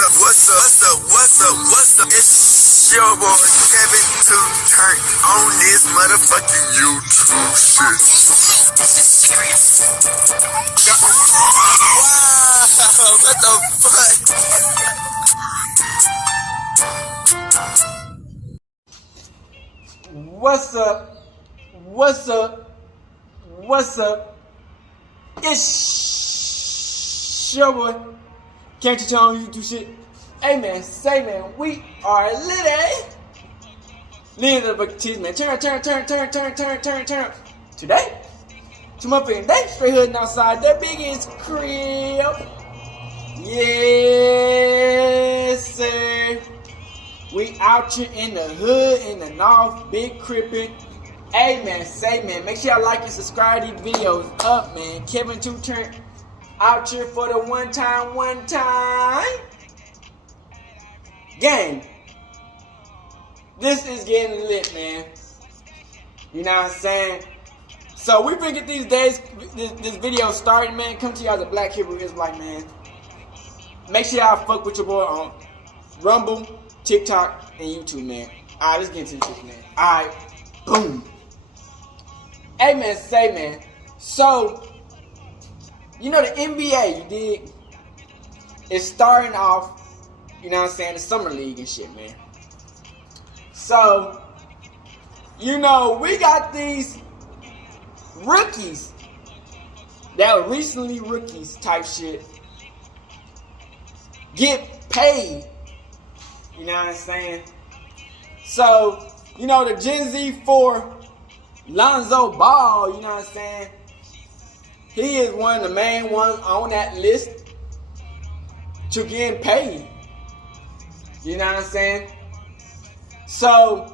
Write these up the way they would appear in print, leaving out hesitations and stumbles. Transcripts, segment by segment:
What's up? It's your boy Kevin to turn on this motherfucking YouTube shit. This is serious. Wow, what the fuck? What's up? What's up? What's up? It's your boy. Can't you tell on YouTube shit? Hey man, say man, we are lit, eh? Lean to the tease, man. Turn. Today, two motherfucking day, straight hooding outside that biggest crib. Yes, sir. We out here in the hood, in the north, big crippin'. Hey man, say man, make sure y'all like and subscribe to these videos up, man. Kevin 2 turn out here for the one time. Gang, this is getting lit, man. You know what I'm saying? So we been get these days, this video started, man. Come to y'all as a Black Hebrew Israelite, man. Make sure y'all fuck with your boy on Rumble, TikTok, and YouTube, man. Alright, let's get into this, man. Alright, boom. Hey, man, say, man. So, you know the NBA, you dig? It's starting off, you know what I'm saying, the summer league and shit, man. So, you know, we got these rookies that were recently rookies type shit get paid. You know what I'm saying? So, you know, the Gen Z for Lonzo Ball, you know what I'm saying? He is one of the main ones on that list to getting paid. You know what I'm saying? So,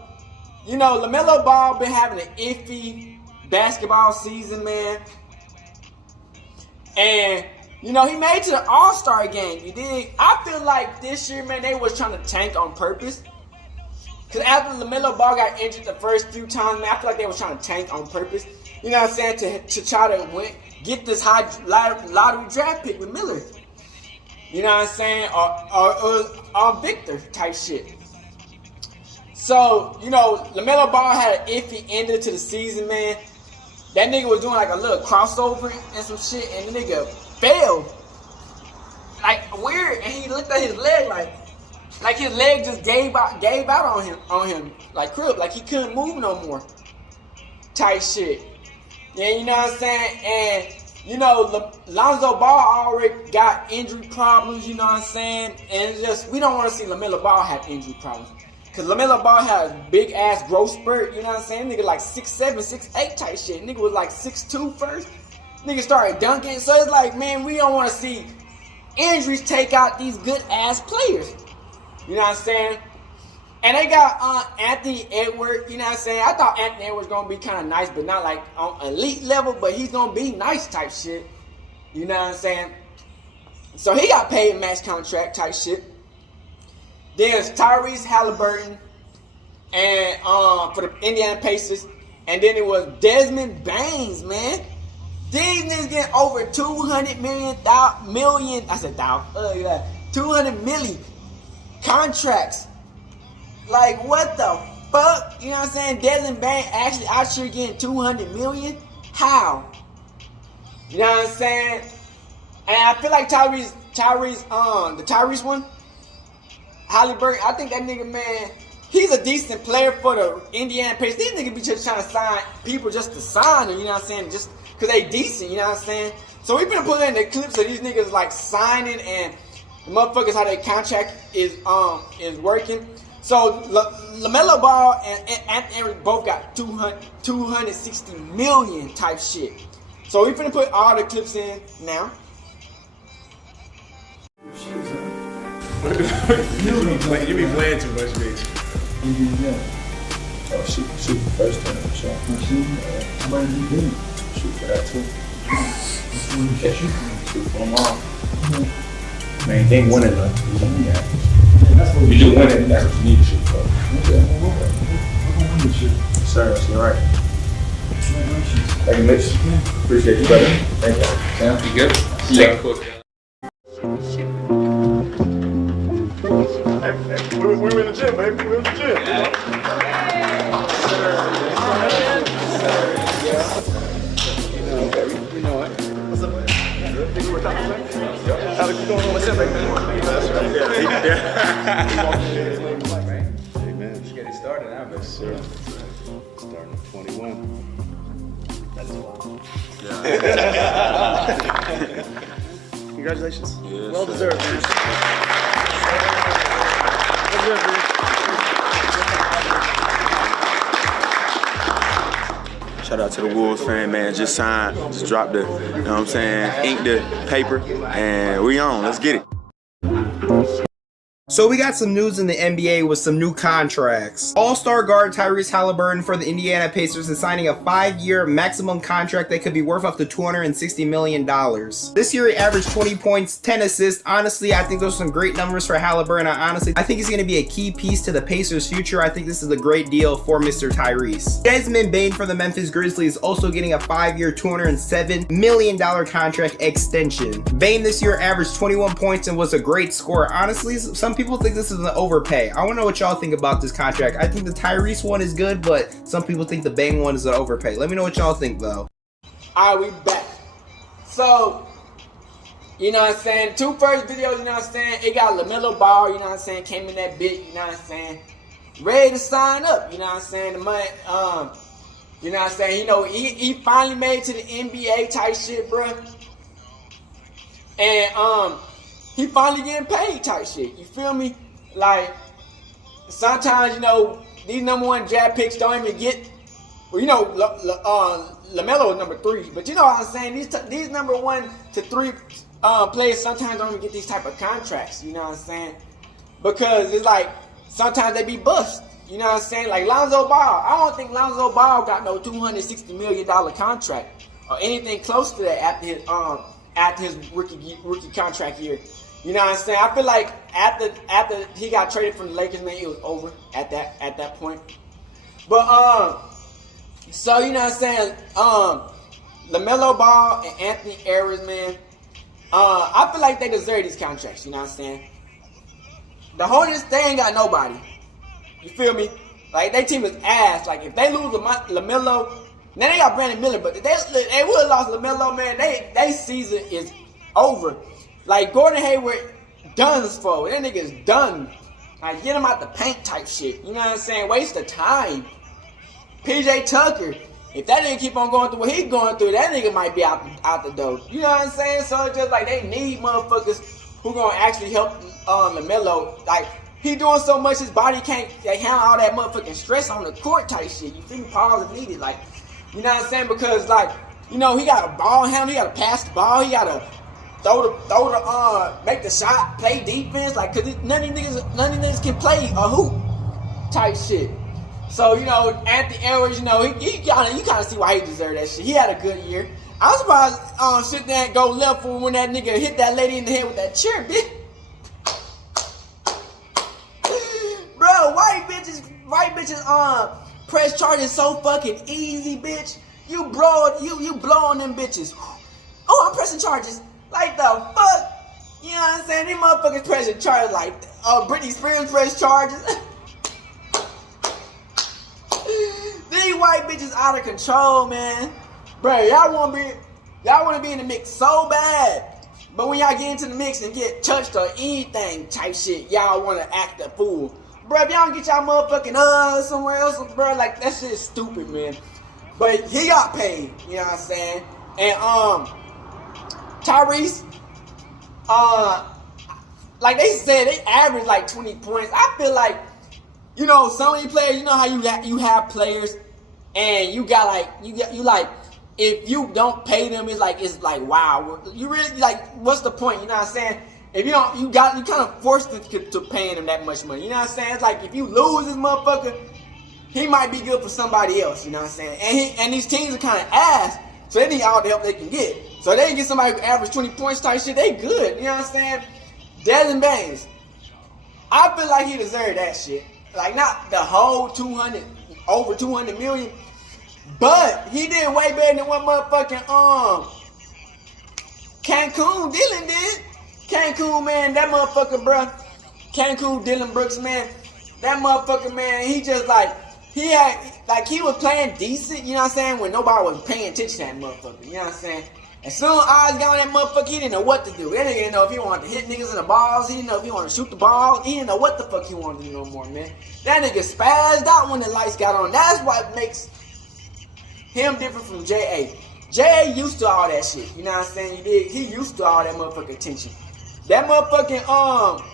you know, Lamelo Ball been having an iffy basketball season, man. And, you know, he made it to the All-Star game, you dig? I feel like this year, man, they was trying to tank on purpose. Because after Lamelo Ball got injured the first few times, man, I feel like they was trying to tank on purpose. You know what I'm saying? To try to get this high lottery draft pick with Miller. You know what I'm saying? Or Victor type shit. So, you know, LaMelo Ball had an iffy ending to the season, man. That nigga was doing like a little crossover and some shit, and the nigga failed. Like, weird, and he looked at his leg like his leg just gave out on him. Like, crib, like he couldn't move no more. Type shit. Yeah, you know what I'm saying? And, you know, Lonzo Ball already got injury problems, you know what I'm saying? And it's just, we don't want to see LaMelo Ball have injury problems. Because LaMelo Ball has big ass growth spurt, you know what I'm saying? Nigga like 6'7", 6'8" type shit. Nigga was like 6'2" first. Nigga started dunking. So it's like, man, we don't want to see injuries take out these good ass players. You know what I'm saying? And they got Anthony Edwards, you know what I'm saying? I thought Anthony Edwards was going to be kind of nice, but not like on elite level, but he's going to be nice type shit. You know what I'm saying? So he got paid max contract type shit. There's Tyrese Halliburton and for the Indiana Pacers. And then it was Desmond Baines, man. These niggas getting over 200 million, I said 200 million contracts. Like, what the fuck? You know what I'm saying? Desmond Baines actually out here getting 200 million? How? You know what I'm saying? And I feel like Tyrese, the Tyrese one, Halliburton, I think that nigga, man, he's a decent player for the Indiana Pacers. These niggas be just trying to sign people just to sign them, you know what I'm saying? Just because they decent, you know what I'm saying? So we've been putting in the clips of these niggas like signing and the motherfuckers how their contract is working. So LaMelo Ball and Anthony Edwards both got 260 million type shit. So we finna put all the clips in now. You be playing too much, bitch. Oh, shoot first time, sure. Somebody be doing. Shoot for that too. Shoot for them all. Man, they ain't winning though. Yeah. You do win it, that's what you need to shoot for. Sir, you're right. Thank you, Mitch. Appreciate you, brother. Thank you. Sam, you good? Yeah, cool. we're in the gym, baby. We're in the gym. You know it. What's up, man? Think we're talking about? Alex, what's going on? What's up, baby? That's right. Hey, man, just getting started now, baby. Sir. Starting at 21. That's wild. Congratulations. Yes, Well sir. deserved, man. Well deserved, man. Shout out to the Wolves fan, man. Just signed, just dropped the, you know what I'm saying, inked the paper, and we on. Let's get it. So we got some news in the NBA with some new contracts. All-star guard Tyrese Halliburton for the Indiana Pacers is signing a 5-year maximum contract that could be worth up to $260 million. This year he averaged 20 points, 10 assists. Honestly, I think those are some great numbers for Halliburton. I think he's going to be a key piece to the Pacers' future. I think this is a great deal for Mr. Tyrese. Desmond Bane for the Memphis Grizzlies also getting a 5-year, $207 million contract extension. Bane this year averaged 21 points and was a great scorer. Honestly, some people think this is an overpay. I want to know what y'all think about this contract. I think the Tyrese one is good, but some people think the Bane one is an overpay. Let me know what y'all think, though. Alright, we back. So, you know what I'm saying? 2 first videos, you know what I'm saying? It got Lamelo Ball, you know what I'm saying? Came in that bit, you know what I'm saying? Ready to sign up, you know what I'm saying? The money, you know what I'm saying? You know, he finally made it to the NBA type shit, bro. And, he finally getting paid type shit. You feel me? Like, sometimes, you know, these #1 draft picks don't even get, well, you know, LaMelo is number 3. But you know what I'm saying? These #1 to 3 players sometimes don't even get these type of contracts. You know what I'm saying? Because it's like, sometimes they be bust. You know what I'm saying? Like Lonzo Ball. I don't think Lonzo Ball got no $260 million contract or anything close to that after his rookie contract year. You know what I'm saying? I feel like after he got traded from the Lakers, man, it was over at that point. But so you know what I'm saying? LaMelo Ball and Anthony Edwards, man. I feel like they deserve these contracts. You know what I'm saying? The Hornets, they ain't got nobody. You feel me? Like their team is ass. Like if they lose LaMelo, now they got Brandon Miller, but if they would have lost LaMelo, man. They season is over. Like Gordon Hayward done for. That nigga's done. Like get him out the paint type shit. You know what I'm saying? Waste of time. PJ Tucker. If that nigga keep on going through what he's going through, that nigga might be out the door. You know what I'm saying? So it's just like they need motherfuckers who gonna actually help LaMelo. Like he doing so much his body can't handle all that motherfucking stress on the court type shit. You feel me? Pause is needed. Like, you know what I'm saying? Because like, you know, he got a ball handle, he gotta pass the ball, he gotta make the shot, play defense, like, cause none of these niggas can play a hoop type shit. So, you know, Anthony Edwards, you know, you kind of see why he deserved that shit. He had a good year. I was surprised sit there and go left for when that nigga hit that lady in the head with that chair, bitch. Bro, white bitches press charges so fucking easy, bitch. You blowing them bitches. Oh, I'm pressing charges. Like the fuck? You know what I'm saying? These motherfuckers pressing charges like Britney Spears press charges. These white bitches out of control, man. Bro, y'all wanna be in the mix so bad. But when y'all get into the mix and get touched or anything type shit, y'all wanna act a fool. Bro, if y'all don't get y'all motherfucking somewhere else, bro, like that shit is stupid, man. But he got paid, you know what I'm saying? And Tyrese, like they said, they average like 20 points. I feel like, you know, some of these players, you know how you have players, and you like, if you don't pay them, it's like wow. You really like, what's the point? You know what I'm saying? If you don't, you kind of forced to paying them that much money. You know what I'm saying? It's like if you lose this motherfucker, he might be good for somebody else. You know what I'm saying? And these teams are kind of ass, so they need all the help they can get. So they can get somebody who average 20 points type shit, they good. You know what I'm saying? Desmond Baines, I feel like he deserved that shit. Like not the whole over 200 million, but he did way better than what motherfucking Cancun Dylan did. Cancun, man, that motherfucker, bruh. Cancun Dylan Brooks, man. that motherfucker, man, he just he was playing decent, you know what I'm saying, when nobody was paying attention to that motherfucker, you know what I'm saying? As soon as eyes got on that motherfucker, he didn't know what to do. That nigga didn't know if he wanted to hit niggas in the balls. He didn't know if he wanted to shoot the ball. He didn't know what the fuck he wanted to do no more, man. That nigga spazzed out when the lights got on. That's what makes him different from J.A. J.A. used to all that shit. You know what I'm saying? He used to all that motherfucking attention. That motherfucking,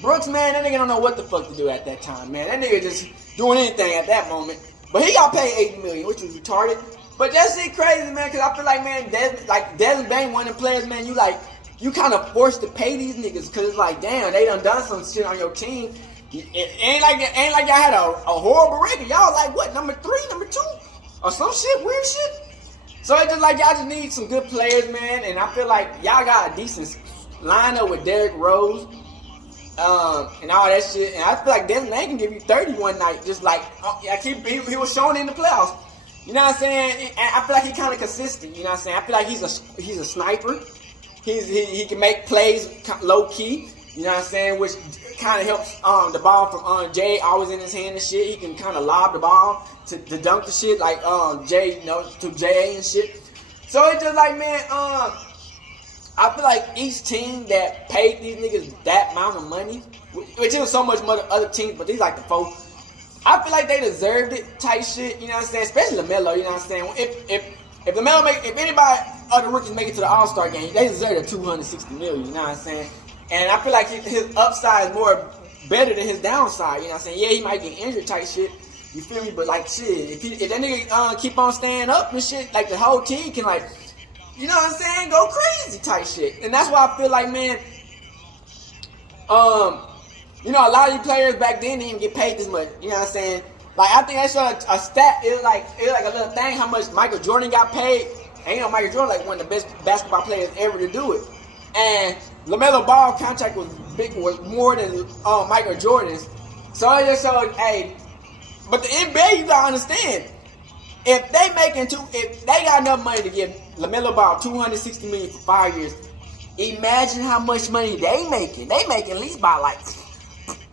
Brooks, man, that nigga don't know what the fuck to do at that time, man. That nigga just doing anything at that moment. But he got paid $80 million, which was retarded. But that shit crazy, man, because I feel like, man, Desmond Bain, one of the players, man, you kind of forced to pay these niggas because it's like, damn, they done some shit on your team. It ain't like y'all had a horrible record. Y'all like, what, number 3, number 2? Or some shit, weird shit? So it's just like y'all just need some good players, man, and I feel like y'all got a decent lineup with Derrick Rose and all that shit. And I feel like Desmond Bain can give you 30 one night, just like he was showing in the playoffs. You know what I'm saying? And I feel like he's kind of consistent. You know what I'm saying? I feel like he's a sniper. He can make plays low key. You know what I'm saying? Which kind of helps the ball from Jay always in his hand and shit. He can kind of lob the ball to dunk the shit like Jay, to Jay and shit. So it's just like, man, I feel like each team that paid these niggas that amount of money, which is so much more than other teams, but these like the 4. I feel like they deserved it type shit, you know what I'm saying? Especially Lamelo, you know what I'm saying? If Lamelo if anybody other rookies make it to the All-Star game, they deserve the $260 million, you know what I'm saying? And I feel like his upside is better than his downside, you know what I'm saying? Yeah, he might get injured type shit, you feel me? But like shit, if that nigga keep on staying up and shit, like the whole team can like, you know what I'm saying, go crazy type shit. And that's why I feel like, man, you know, a lot of these players back then didn't even get paid this much. You know what I'm saying? Like, I think I saw a stat. It was like a little thing how much Michael Jordan got paid. And you know, Michael Jordan like one of the best basketball players ever to do it. And LaMelo Ball contract was more than Michael Jordan's. So it just showed, hey, but the NBA, you gotta understand, if they got enough money to give LaMelo Ball $260 million for 5 years, imagine how much money they making. They making at least by like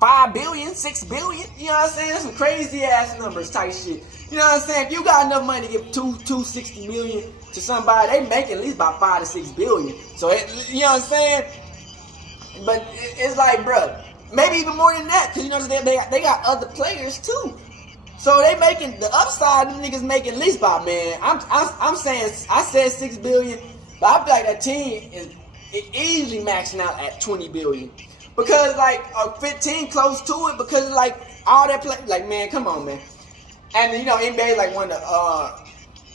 $5 billion, $6 billion. You know what I'm saying? That's some crazy ass numbers type shit. You know what I'm saying? If you got enough money to give $260 million to somebody, they make at least about $5 to $6 billion. So you know what I'm saying? But it's like, bruh, maybe even more than that, because you know they got other players too. So they making the upside. Them niggas making at least by, man. I'm saying I said $6 billion, but I feel like that team is easily maxing out at $20 billion. Because like 15 close to it, because like all that play, like, man, come on, man. And you know, NBA like one of the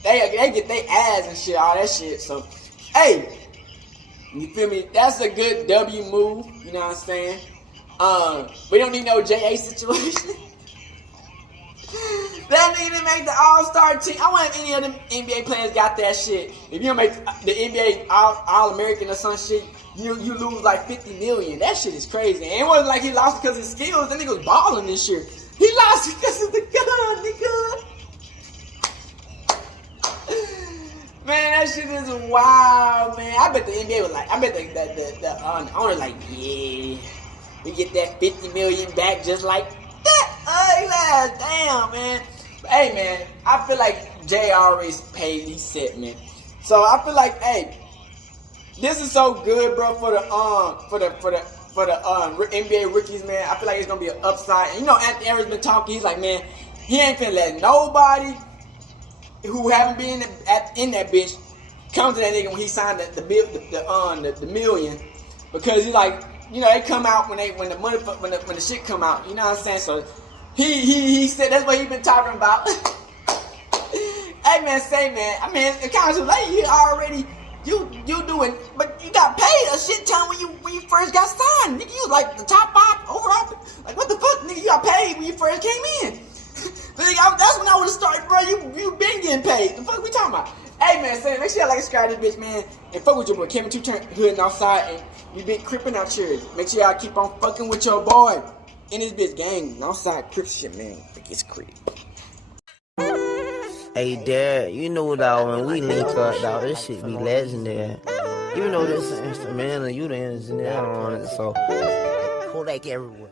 they get their ass and shit, all that shit. So hey, you feel me? That's a good W move, you know what I'm saying? We don't need no JA situation. That nigga didn't make the All-Star team. I wonder if any of them NBA players got that shit. If you don't make the NBA All-American or some shit, you lose like $50 million. That shit is crazy. And it wasn't like he lost because of his skills. That nigga was balling this year. He lost because of the gun, nigga. Man, that shit is wild, man. I bet the NBA was like, I bet the owner like, yeah, we get that $50 million back just like that. Damn, man. But, hey, man, I feel like Jay already paid. He's set, man. So I feel like, hey, this is so good, bro, for the NBA rookies, man. I feel like it's gonna be an upside. And you know, Anthony Edwards been talking. He's like, man, he ain't finna let nobody who haven't been in that bitch come to that nigga when he signed the million, because he like, you know, they come out when the shit come out. You know what I'm saying? So he said that's what he been talking about. Hey, man, I mean, it kind of too late. You already. You doing, but you got paid a shit ton when you first got signed. Nigga, you was like the top 5 overall. Like, what the fuck, nigga? You got paid when you first came in. That's when I would have started, bro. You been getting paid. The fuck we talking about? Hey, man, say, make sure y'all like subscribe to this bitch, man. And fuck with your boy Kevin 2 Turn Hood and outside, and we been crippin' out here. Make sure y'all keep on fucking with your boy in this bitch gang. And outside crip shit, man. It gets creepy. Hey, Dad, you know, dog, when we link up, dog, this shit be legendary. You know this instrumental, you the engineer on it, so Kodak everywhere.